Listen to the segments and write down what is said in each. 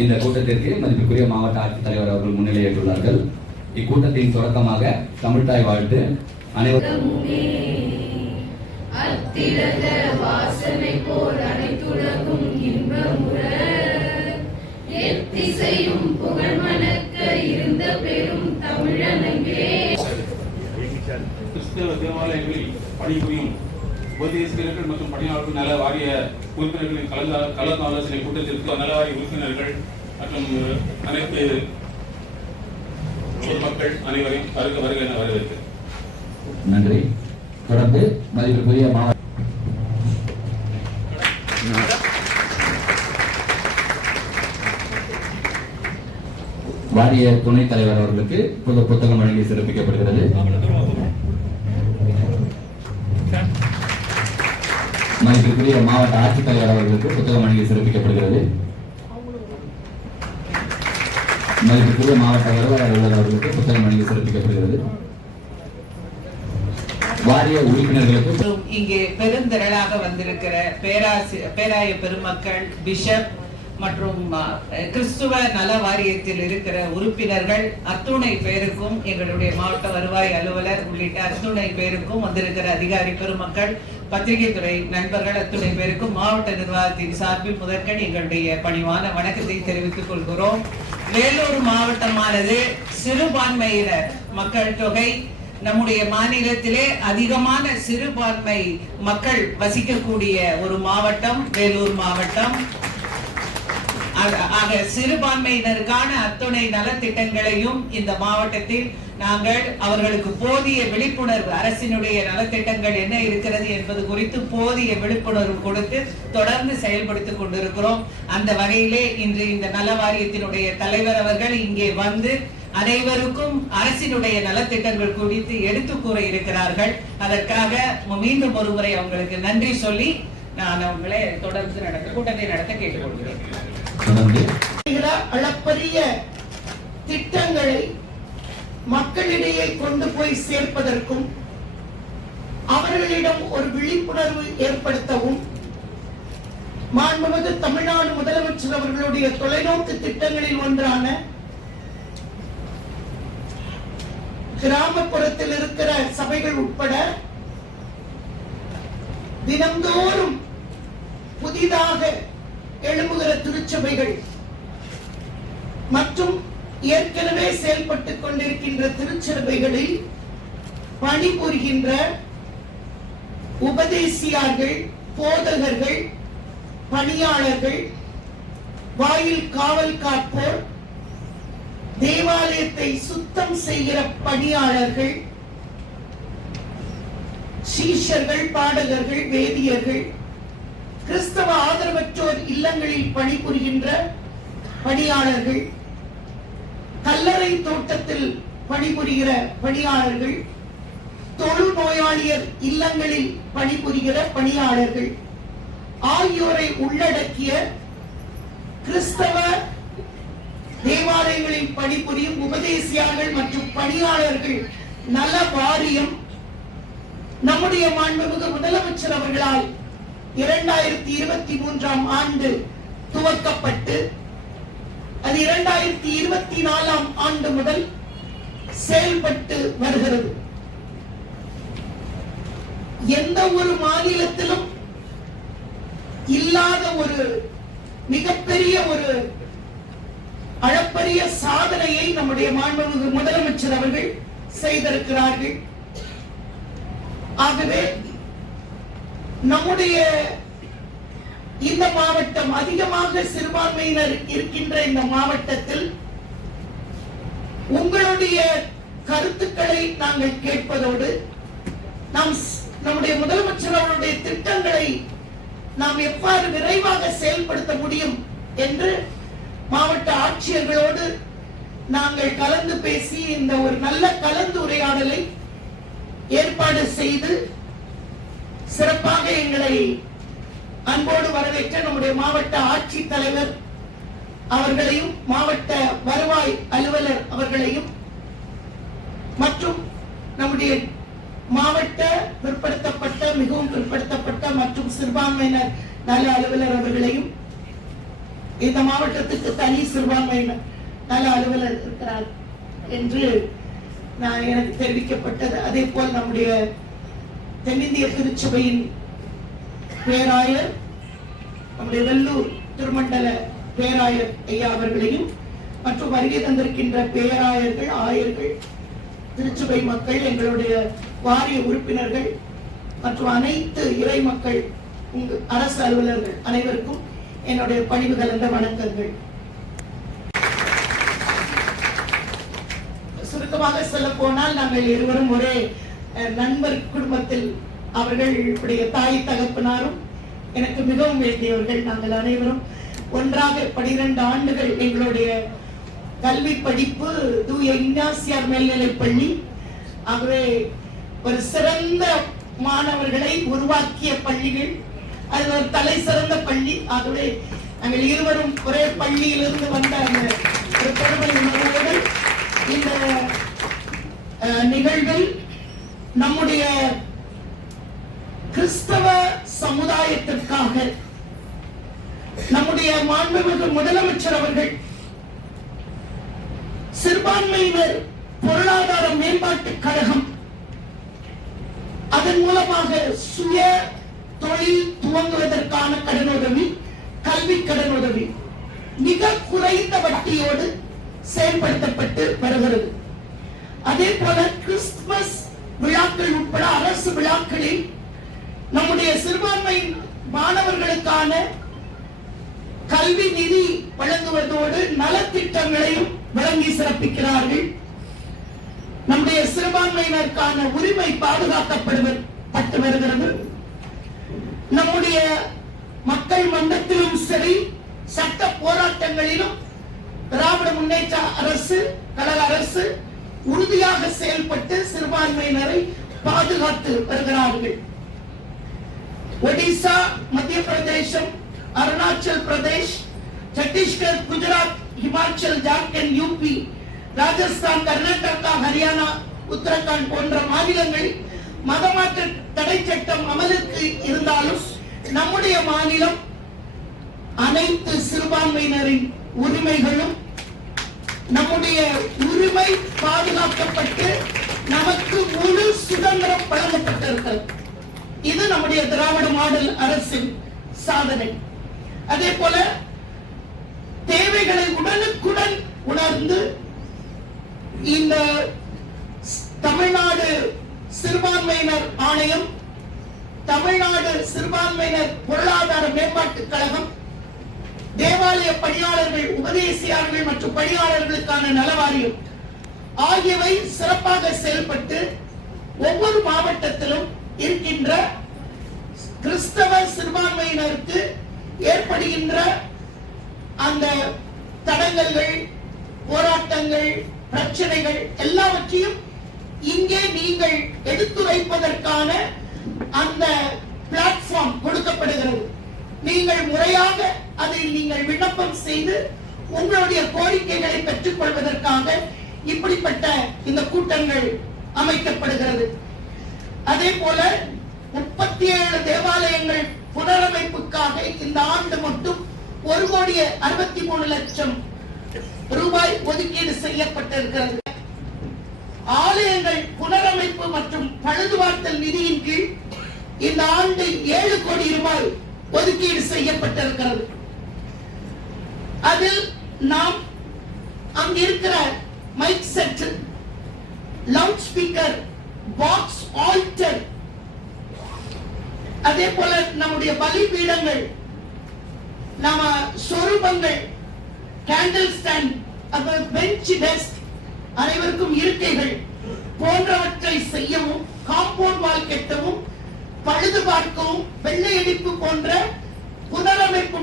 இந்த கூட்டத்திற்கு மதிப்புக்குரிய மாவட்ட ஆட்சித்தலைவர் அவர்கள் முன்னிலையேற்றுள்ளார்கள். இக்கூட்டத்தின் தொடக்கமாக தமிழ்தாய் வாழ்த்து அனைவரும் கிறிஸ்தவ தேவாலயங்களில் பணிபுரியும் உபதேசிகர்கள் மற்றும் பணியாளர்கள் நல வாரிய உறுப்பினர்களின் கலந்து ஆலோசனை கூட்டத்திற்கு நல வாரிய உறுப்பினர்கள் மற்றும் அனைத்து பொதுமக்கள் அனைவரையும் வருக என வரவேற்கிறேன். நன்றி. தொடர்ந்து மதிப்புக்குரிய மாவட்ட வாரிய துணைத் தலைவர் அவர்களுக்கு புத்தகம் வழங்கி சிறப்பிக்கப்படுகிறது. மதிப்புக்குரிய மாவட்ட ஆட்சித்தலைவர் அவர்களுக்கு புத்தகம் வழங்கி சிறப்பிக்கப்படுகிறது. மதிப்புக்குரிய மாவட்ட வருவாய் அலுவலர் அவர்களுக்கு புத்தகம் வழங்கி சிறப்பிக்கப்படுகிறது. வாரிய உறுப்பினர்களுக்கு இங்கே பெருந்திரளாக வந்திருக்கிற பேராய பெருமக்கள், பிஷப் மற்றும் கிறிஸ்துவ நல வாரியத்தில் இருக்கிற உறுப்பினர்கள் அத்துணை பேருக்கும், எங்களுடைய மாவட்ட வருவாய் அலுவலர் உள்ளிட்ட அத்துணை பேருக்கும், வந்திருக்கிற அதிகாரி பெருமக்கள், பத்திரிகை துறை நண்பர்கள் அத்துணை பேருக்கும் மாவட்ட நிர்வாகத்தின் சார்பில் முதற்கண் எங்களுடைய பணிவான வணக்கத்தை தெரிவித்துக் கொள்கிறோம். வேலூர் மாவட்டமானது சிறுபான்மையினர் மக்கள் தொகை நம்முடைய மாநிலத்திலே அதிகமான சிறுபான்மை மக்கள் வசிக்கக்கூடிய ஒரு மாவட்டம் வேலூர் மாவட்டம். ஆக சிறுபான்மையினருக்கான அத்துணை நலத்திட்டங்களையும் இந்த மாவட்டத்தில் நாங்கள் அவர்களுக்கு போதிய விழிப்புணர்வு, அரசினுடைய நலத்திட்டங்கள் என்ன இருக்கிறது என்பது குறித்து போதிய விழிப்புணர்வு கொடுத்து தொடர்ந்து செயல்படுத்திக் கொண்டிருக்கிறோம். அந்த வகையிலே இன்று இந்த நல வாரியத்தினுடைய தலைவர் அவர்கள் இங்கே வந்து அனைவருக்கும் அரசினுடைய நலத்திட்டங்கள் குறித்து எடுத்து கூற இருக்கிறார்கள். அதற்காக மீண்டும் ஒருமுறை அவங்களுக்கு நன்றி சொல்லி நான் அவங்களை தொடர்ந்து கூட்டத்தை நடத்த கேட்டுக்கொள்கிறேன். அளப்பரிய திட்டங்களை மக்களிடையே கொண்டு போய் சேர்ப்பதற்கும் அவர்களிடம் ஒரு விழிப்புணர்வு ஏற்படுத்தவும் மாண்புமிகு தமிழ்நாடு முதலமைச்சர் அவர்களுடைய தொலைநோக்கு திட்டங்களில் ஒன்றான கிராமப்புறத்தில் இருக்கிற சபைகள் உட்பட தினந்தோறும் புதிதாக எழும்புகிற திருச்சபைகள் மற்றும் ஏற்கனவே செயல்பட்டுக் கொண்டிருக்கின்ற திருச்சபைகளில் பணிபுரிகின்ற உபதேசியார்கள், போதகர்கள், பணியாளர்கள், வாயில் காவல் காப்போர், தேவாலயத்தை சுத்தம் செய்கிற பணியாளர்கள், சீஷர்கள், பாடகர்கள், வேதியர்கள், கிறிஸ்தவ ஆதரவற்றோர் இல்லங்களில் பணிபுரிகின்ற பணியாளர்கள், கல்லறை தோட்டத்தில் பணிபுரிகிற பணியாளர்கள், தொழுநோயாளியர் இல்லங்களில் பணிபுரிகிற தேவாலயங்களில் பணிபுரியும் உபதேசியார்கள் மற்றும் பணியாளர்கள் நல வாரியம் நம்முடைய மாண்புமிகு முதலமைச்சர் அவர்களால் 2023ஆம் ஆண்டு துவக்கப்பட்டு அது 2024ஆம் ஆண்டு முதல் செயல்பட்டு வருகிறது. எந்த ஒரு மாநிலத்திலும் இல்லாத ஒரு மிகப்பெரிய ஒரு அளப்பரிய சாதனையை நம்முடைய மாண்புமிகு முதலமைச்சர் அவர்கள் செய்திருக்கிறார்கள். ஆகவே நம்முடைய இந்த மாவட்டம் அதிகமாக சிறுபான்மையினர் இருக்கின்ற இந்த மாவட்டத்தில் உங்களுடைய கருத்துக்களை நாங்கள் கேட்பதோடு நம்முடைய முதலமைச்சர் அவருடைய திட்டங்களை நாம் எவ்வாறு விரைவாக செயல்படுத்த முடியும் என்று மாவட்ட ஆட்சியர்களோடு நாங்கள் கலந்து பேசி இந்த ஒரு நல்ல கலந்துரையாடலை ஏற்பாடு செய்து சிறப்பாக எங்களை அன்போடு வரவேற்ற நம்முடைய மாவட்ட ஆட்சித்தலைவர் அவர்களையும் மாவட்ட வருவாய் அலுவலர் அவர்களையும் மற்றும் நம்முடைய மாவட்ட பிற்படுத்தப்பட்ட மிகவும் பிற்படுத்தப்பட்ட மற்றும் சிறுபான்மையினர் நல அலுவலர் அவர்களையும், இந்த மாவட்டத்துக்கு தனி சிறுபான்மையினர் நல அலுவலர் இருக்கிறார் என்று எனக்கு தெரிவிக்கப்பட்டது. அதே போல் நம்முடைய தென்னிந்திய திருச்சபையின் பேராயர் நம்முடைய வெள்ளூர் திருமண்டல பேராயர் ஐயா அவர்களையும் மற்றும் வருகை தந்திருக்கின்ற பேராயர்கள், ஆயர்கள், திருச்சபை மக்கள், எங்களுடைய வாரிய உறுப்பினர்கள் மற்றும் அனைத்து இறை மக்கள், அரசு அலுவலர்கள் அனைவருக்கும் என்னுடைய பணிவு கலந்த வணக்கங்கள். சுருக்கமாக சொல்ல போனால் நாங்கள் இருவரும் ஒரே நண்பர் குடும்பத்தில், அவர்களுடைய தாய் தகப்பனாரும் எனக்கு மிகவும் வேண்டியவர்கள். நாங்கள் அனைவரும் ஒன்றாக 12 ஆண்டுகள் எங்களுடைய கல்வி படிப்பு தூய இஞ்ஞாசியார் மேல்நிலைப் பள்ளி. ஆகவே ஒரு சிறந்த மாணவர்களை உருவாக்கிய பள்ளிகள், அது ஒரு தலை சிறந்த பள்ளி. ஆகவே நாங்கள் இருவரும் ஒரே பள்ளியிலிருந்து வந்த அந்த ஒரு பெருமை உணர்வோடு இந்த நிகழ்வில் நம்முடைய கிறிஸ்தவ சமுதாயத்திற்காக நம்முடைய மாண்புமிகு முதலமைச்சர் அவர்கள் சிறுபான்மையினர் பொருளாதார மேம்பாட்டு கழகம், அதன் மூலமாக சுய தொழில் துவங்குவதற்கான கடனுதவி, கல்வி கடனுதவி மிக குறைந்த வட்டியோடு செயல்படுத்தப்பட்டு வருகிறது. அதே போல கிறிஸ்துமஸ் விழாக்கள் உட்பட அரசு விழாக்களில் நம்முடைய சிறுபான்மை மாணவர்களுக்கான கல்வி நிதி வழங்குவதோடு நலத்திட்டங்களையும் வழங்கி சிறப்பிக்கிறார்கள். நம்முடைய சிறுபான்மையினருக்கான உரிமை பாதுகாக்கப்பட்டு வருகிறது. நம்முடைய மக்கள் மன்றத்திலும் சரி, சட்ட போராட்டங்களிலும் திராவிட முன்னேற்ற அரசு, கழக அரசு உறுதியாக செயல்பட்டு சிறுபான்மையினரை பாதுகாத்து வருகிறார்கள். ஒடிசா, மத்திய பிரதேசம், அருணாச்சல் பிரதேஷ், சத்தீஸ்கர், குஜராத், ஹிமாச்சல், ஜார்க்கண்ட், யூபி, ராஜஸ்தான், கர்நாடகா, ஹரியானா, உத்தரகாண்ட் போன்ற மாநிலங்களில் மதமாற்ற தடை சட்டம் அமலுக்கு இருந்தாலும் நம்முடைய மாநிலம் அனைத்து சிறுபான்மையினரின் உரிமைகளும், நம்முடைய உரிமை பாதுகாக்கப்பட்டு நமக்கு முழு சுதந்திரம் வழங்கப்பட்டிருக்கிறது. இது நம்முடைய திராவிட மாடல் அரசின் சாதனை. அதே போல தேவைகளை உடனுக்குடன் உணர்ந்து இந்த தமிழ்நாடு சிறுபான்மையினர் ஆணையம், தமிழ்நாடு சிறுபான்மையினர் பொருளாதார மேம்பாட்டு கழகம், தேவாலய பணியாளர்கள், உபதேசியாளர்கள் மற்றும் பணியாளர்களுக்கான நலவாரியம் ஆகியவை சிறப்பாக செயல்பட்டு ஒவ்வொரு மாவட்டத்திலும் இருக்கின்ற கிறிஸ்தவ சிறுபான்மையினருக்கு ஏற்படுகின்ற அந்த தடங்கல்கள், போராட்டங்கள், பிரச்சனைகள் எல்லாவற்றையும் இங்கே நீங்கள் எடுத்துரைப்பதற்கான அந்த பிளாட்ஃபார்ம் கொடுக்கப்படுகிறது. நீங்கள் முறையாக அதில் நீங்கள் விண்ணப்பம் செய்து உங்களுடைய கோரிக்கைகளை பெற்றுக் கொள்வதற்காக இப்படிப்பட்ட இந்த கூட்டங்கள் அமைக்கப்படுகிறது. அதே போல 37 தேவாலயங்கள் புனரமைப்புக்காக இந்த ஆண்டு மட்டும் 1,63,00,000 ரூபாய் ஒதுக்கீடு செய்யப்பட்டிருக்கிறது. ஆலயங்கள் புனரமைப்பு மற்றும் பழுதுபார்த்தல் நிதியின் கீழ் இந்த ஆண்டு 7 கோடி ரூபாய் ஒதுக்கீடு செய்யப்பட்டிருக்கிறது. அதில் நாம் அங்கிருக்கிற mic set, loud speaker, box, altar, அதே போல நம்முடைய பலிபீடங்கள், நம்ம சொரூபங்கள், கேண்டில் ஸ்டாண்ட், பெஞ்ச், டெஸ்க், அனைவருக்கும் இருக்கைகள் போன்றவற்றை செய்யவும், காம்பவுண்ட் வால் கட்டவும், பழுது பார்க்கவும், வெள்ளை அடிப்பு போன்ற புனரமைப்பு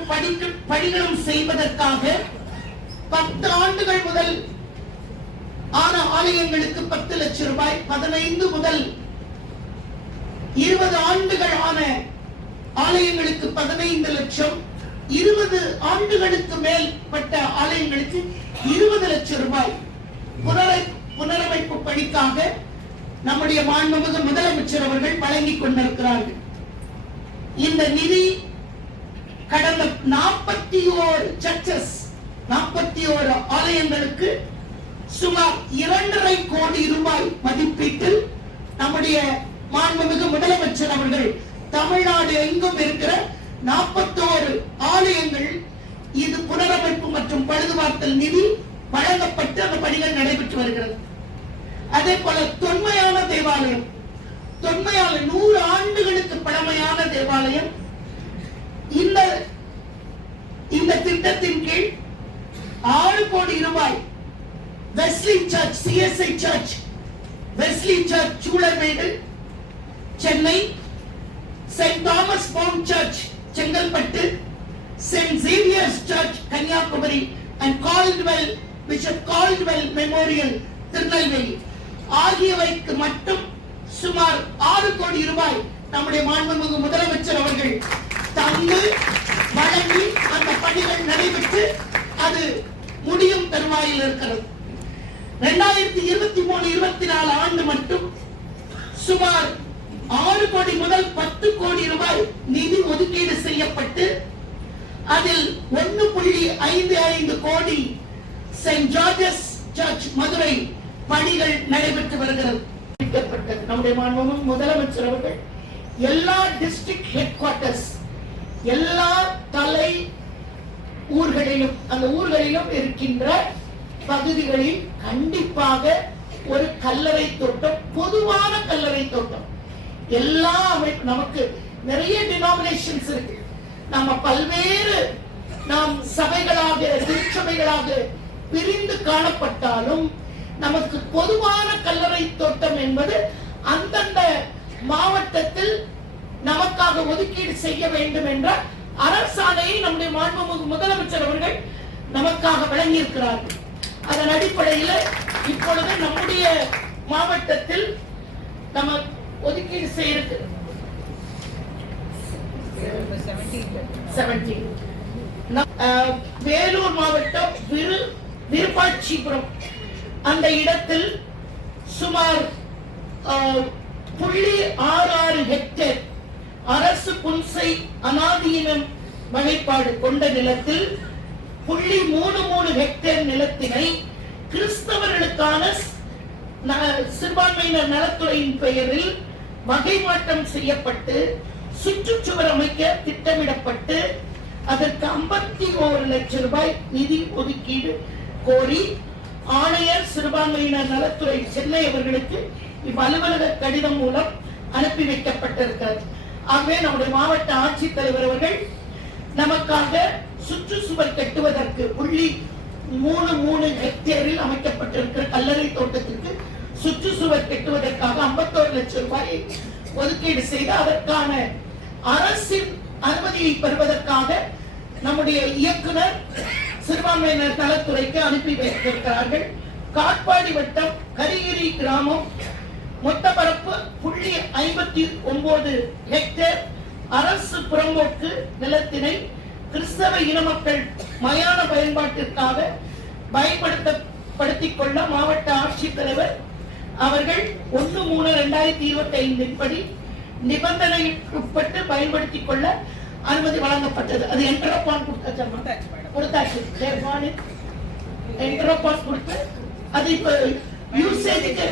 பணிகளும் செய்வதற்காக 10 ஆண்டுகள் முதல் ஆன ஆலயங்களுக்கு 10 லட்சம் ரூபாய், 15 முதல் 20 ஆண்டுகள் ஆன ஆலயங்களுக்கு 15 லட்சம், 20 ஆண்டுகளுக்கு மேற்பட்ட ஆலயங்களுக்கு 20 லட்சம் ரூபாய் புனரமைப்பு பணிக்காக நம்முடைய மாண்புமிகு முதலமைச்சர் அவர்கள் வழங்கிக் கொண்டிருக்கிறார்கள். இந்த நிதி கடந்த 41 சர்ச்சஸ், 41 ஆலயங்களுக்கு சுமார் 2.5 கோடி ரூபாய் மதிப்பீட்டில் நம்முடைய மாண்புமிகு முதலமைச்சர் அவர்கள் தமிழ்நாடு எங்கும் இருக்கிற 41 ஆலயங்கள் இது புனரமைப்பு மற்றும் பழுதுபார்த்தல் நிதி வழங்கப்பட்டு அந்த பணிகள் நடைபெற்று வருகிறது. அதே போல தொன்மையான தேவாலயம், 100 ஆண்டுகளுக்கு பழமையான தேவாலயம் இந்த திட்டத்தின் கீழ் 6 கோடி ரூபாய் Wesley church, CSI church, Wesley church Choolaimedu Chennai, saint Thomas mount church Chengalpattu, saint Xavier's church Kanyakumari and Caldwell, bishop Caldwell memorial Tirunelveli ஆகியவைக்கு மட்டும் சுமார் 6 கோடி ரூபாய் நம்முடைய மாண்புமிகு முதலமைச்சர் அவர்கள் தந்து வழங்கி அந்த பணிகள் நடைபெற்று அது முடியும் தருவாயில் இருக்கிறது. 2023-24 ஆண்டு மட்டும் சுமார் 6 கோடி முதல் 10 கோடி ரூபாய் நிதி ஒதுக்கீடு செய்யப்பட்டு அதில் 1.55 கோடி செயின்ட் ஜார்ஜஸ் சர்ச் மதுரை பணிகள் நடைபெற்று வருகிறது. நம்முடைய மாண்புமிகு முதலமைச்சர் அவர்கள் எல்லா டிஸ்ட்ரிக்ட் ஹெட் குவார்ட்டர்ஸ், எல்லா தலை ஊர்களிலும், அந்த ஊர்களிலும் இருக்கின்ற பகுதிகளில் கண்டிப்பாக ஒரு கல்லறை தோட்டம், பொதுவான கல்லறை தோட்டம், எல்லா அமைப்பு, நமக்கு நிறைய டினாமினேஷன்ஸ் இருக்கு, நம்ம பல்வேறு நாம் சபைகளாக திருச்சபைகளாக பிரிந்து காணப்பட்டாலும் நமக்கு பொதுவான கல்லறை தோட்டம் என்பது அந்தந்த மாவட்டத்தில் நமக்காக ஒதுக்கீடு செய்ய வேண்டும் என்ற அரசாணையை நம்முடைய மாண்புமிகு முதலமைச்சர் அவர்கள் நமக்காக வழங்கி இருக்கிறார்கள். அதன் அடிப்படையில் இப்பொழுது நம்முடைய மாவட்டத்தில் நம்ம ஒதுக்கீடு செய்ய 17 வேலூர் மாவட்டம் விருப்பாட்சிபுரம் அந்த இடத்தில் சுமார் 0.66 ஹெக்டேர் அரசு புன்சை அனாதீனம் வகைப்பாடு கொண்ட நிலத்தில் 0.33 ஹெக்டேர் நிலத்தினை கிறிஸ்தவர்களுக்கான சிறுபான்மையினர் நலத்துறையின் பெயரில் வகை மாற்றம் செய்யப்பட்டு சுற்றுச்சுவர் அமைக்க திட்டமிடப்பட்டு அதற்கு 51 லட்சம் ரூபாய் நிதி ஒதுக்கீடு கோரி ஆணையர் சிறுபான்மையினர் நலத்துறை சென்னை அவர்களுக்கு இவ்வலுவலக கடிதம் மூலம் அனுப்பி வைக்கப்பட்டிருக்கிறது. ஆகவே நம்முடைய மாவட்ட ஆட்சித்தலைவர் அவர்கள் நமக்காக சுற்றுச்சுவர் கட்டுவதற்கு 0.33 ஹெக்டேரில் அமைக்கப்பட்டிருக்கிற கல்லறை தோட்டத்திற்கு சுற்றுச்சுவர் கட்டுவதற்காக 51 லட்சம் ரூபாயை ஒதுக்கீடு செய்து அதற்கான அரசின் அனுமதியை பெறுவதற்காக நம்முடைய இயக்குனர் சிறுபான்மையினர் நலத்துறைக்கு அனுப்பி வைத்திருக்கிறார்கள். காட்பாடி வட்டம் கரிகிரி கிராமம் மொத்த பரப்பு 0.59 ஹெக்டேர் அரசு புறம்போக்கு நிலத்தினை கிறிஸ்தவ இன மக்கள் மயான பயன்பாட்டிற்காக பயன்படுத்திக் கொள்ள மாவட்ட ஆட்சித்தலைவர் அவர்கள் 1/3/2025 படி நிபந்தனைக்குட்பட்டு பயன்படுத்திக் கொள்ள அனுமதி வழங்கப்பட்டது. அது என்ட்ரோபான் கொடுத்தாச்சு. என்ட்ரோபான் கொடுத்து அது இப்ப யூசேஜுக்கு